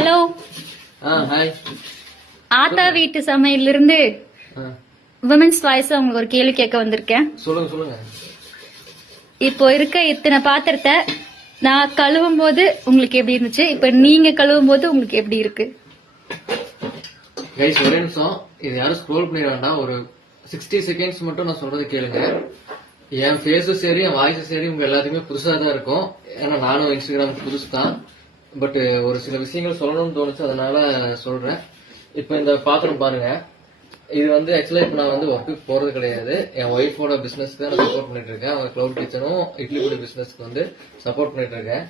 Hello. Hi. ஆத்தா வீட்டு சமையல்ல இருந்து விமென்ஸ் வாய்ஸ் உங்களுக்கு ஒரு கேள்வி கேட்க வந்திருக்கேன். சொல்லுங்க. இப்போ இருக்க இத்தனை பாத்திரத்தை நான் கழுவும் போது உங்களுக்கு எப்படி இருந்துச்சு, இப்ப நீங்க கழுவும் போது உங்களுக்கு எப்படி இருக்கு? கைஸ் ஒரே நிமிஷம், இது யாரும் ஸ்க்ரோல் பண்ணிட வேண்டாம். ஒரு 60 செகண்ட்ஸ் மட்டும் நான் சொல்றது கேளுங்க. என் ஃபேஸும் சரி என் வாய்ஸும் சரி உங்க எல்லாத்துக்குமே புதுசா தான் இருக்கும். ஏன்னா நானும் இன்ஸ்டாகிராம் புதுசு தான். பட் ஒரு சில விஷயங்கள் சொல்லணும்னு தோணுச்சு, அதனால சொல்றேன். இப்ப இந்த பாத்திரம் பாருங்க, இது வந்து ஆக்சுவலா இப்ப நான் வந்து ஒர்க்குக்கு போறது கிடையாது. என் ஒய்ஃபோட பிசினஸ்க்கு தான் நான் சப்போர்ட் பண்ணிட்டு இருக்கேன். அவங்க கிளவுட் கிச்சனும் இட்லி பொடி பிசினஸ்க்கு வந்து சப்போர்ட் பண்ணிட்டு இருக்கேன்.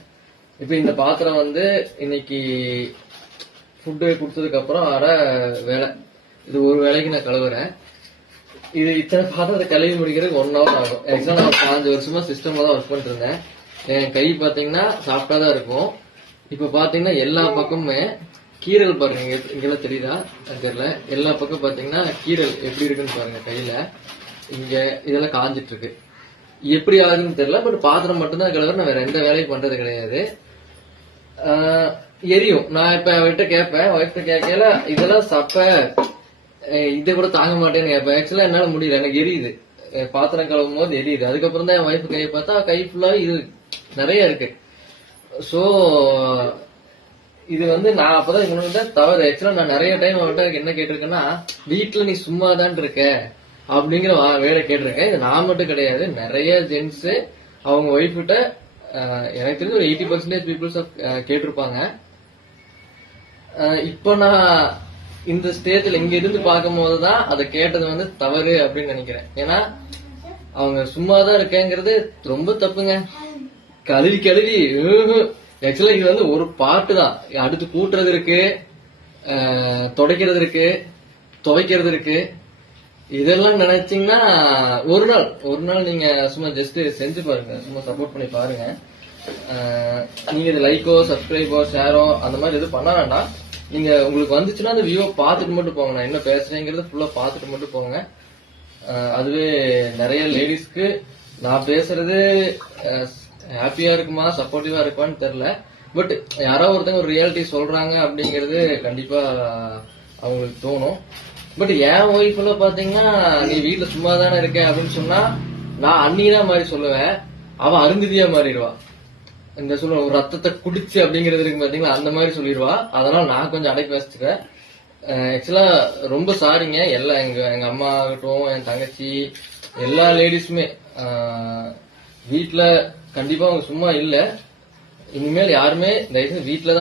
இப்ப இந்த பாத்திரம் வந்து இன்னைக்கு ஃபுட்டு கொடுத்ததுக்கு அப்புறம் வர வேலை, இது ஒரு வேலைக்கு நான் கழுவுறேன். இது இத்தனை பாத்திரத்தை கழுவி முடிக்கிறதுக்கு 1 hour ஆகும். ஆக்சுவலா நான் 5 வருஷமா சிஸ்டம்ல தான் ஒர்க் பண்ணிட்டு இருந்தேன். என் கை பாத்தீங்கன்னா சாஃப்டா தான் இருக்கும். இப்ப பாத்தீங்கன்னா எல்லா பக்கமுமே கீரல் பாருங்க, இங்கெல்லாம் தெரியுதா தெரியல. எல்லா பக்கம் பாத்தீங்கன்னா கீரல் எப்படி இருக்குன்னு பாருங்க. கையில இங்க இதெல்லாம் காஞ்சிட்டு இருக்கு. எப்படி ஆகுதுன்னு தெரியல. பட் பாத்திரம் மட்டும்தான் கழுவுற, நான் வேற எந்த வேலையும் பண்றது கிடையாது. எரியும். நான் இப்ப அவர்கிட்ட கேட்பேன், ஒய்ஃப்ட கேட்கல இதெல்லாம் சப்ப இதை கூட தாங்க மாட்டேன்னு கேட்பேன். ஆக்சுவலா என்னால முடியல, எனக்கு எரியுது. பாத்திரம் கழுவும் போது எரியுது. அதுக்கப்புறம் தான் என் ஒய்ஃப் கையை பார்த்தா கை ஃபுல்லா இது நிறைய இருக்கு. சோ இது வந்து நான் அப்பதான் இவங்க தவறு. ஆக்சுவலா நான் நிறைய டைம் அவன்கிட்ட என்ன கேட்டிருக்கேன்னா, வீட்டுல நீ சும்மா தான் இருக்க அப்படிங்கிற வேலை கேட்டிருக்கேன். இது நான் மட்டும் கிடையாது, நிறைய ஜென்ஸ் அவங்க ஒய்ஃப் கிட்ட எனக்கு தெரிஞ்ச ஒரு 80% பீப்புள்ஸ் கேட்டிருப்பாங்க. இப்ப நான் இந்த ஸ்டேஜ்ல இங்க இருந்து பார்க்கும் போதுதான் அதை கேட்டது வந்து தவறு அப்படின்னு நினைக்கிறேன். ஏன்னா அவங்க சும்மாதான் இருக்கேங்கிறது ரொம்ப தப்புங்க. கழுவி ஆக்சுவலா இது வந்து ஒரு பாட்டு தான். அடுத்து கூட்டுறது இருக்கு, துடைக்கிறது இருக்கு, துவைக்கிறது இருக்கு. இதெல்லாம் நினைச்சீங்கன்னா ஒரு நாள் நீங்க சும்மா ஜஸ்ட் செஞ்சு பாருங்க, சும்மா சப்போர்ட் பண்ணி பாருங்க. நீங்க இது லைக்கோ சப்ஸ்கிரைபோ ஷேரோ அந்த மாதிரி எதுவும் பண்ண வேண்டாம். நீங்க உங்களுக்கு வந்துச்சுன்னா அந்த வியூவை பார்த்துட்டு மட்டும் போங்க. நான் என்ன பேசுறேங்கிறது ஃபுல்லா பார்த்துட்டு மட்டும் போங்க. அதுவே நிறைய லேடிஸ்க்கு நான் பேசுறது ஹாப்பியா இருக்குமா சப்போர்ட்டிவா இருக்குமான்னு தெரியல. பட் யாரோ ஒருத்தங்க ஒரு ரியாலிட்டி சொல்றாங்க அப்படிங்கறது கண்டிப்பா அவங்களுக்கு தோணும். பட் என் ஒய்ஃப் எல்லாம் பாத்தீங்கன்னா, நீ வீட்டுல சும்மா தானே இருக்க அப்படின்னு சொன்னா நான் அண்ணிதான் மாதிரி சொல்லுவேன், அவன் அருந்ததியா மாறிடுவா. இந்த சொல்ல ஒரு ரத்தத்தை குடிச்சு அப்படிங்கறது இருக்கு பாத்தீங்களா, அந்த மாதிரி சொல்லிடுவா. அதனால நான் கொஞ்சம் அடக்கி வச்சுக்கிறேன். ஆக்சுவலா ரொம்ப சாரிங்க. எல்லாம் எங்க அம்மா ஆகட்டும், என் தங்கச்சி, எல்லா லேடிஸுமே வீட்டுல கண்டிப்பா அவங்க சும்மா இல்ல. இனிமேல் யாருமே தயவுசெய்து வீட்டுல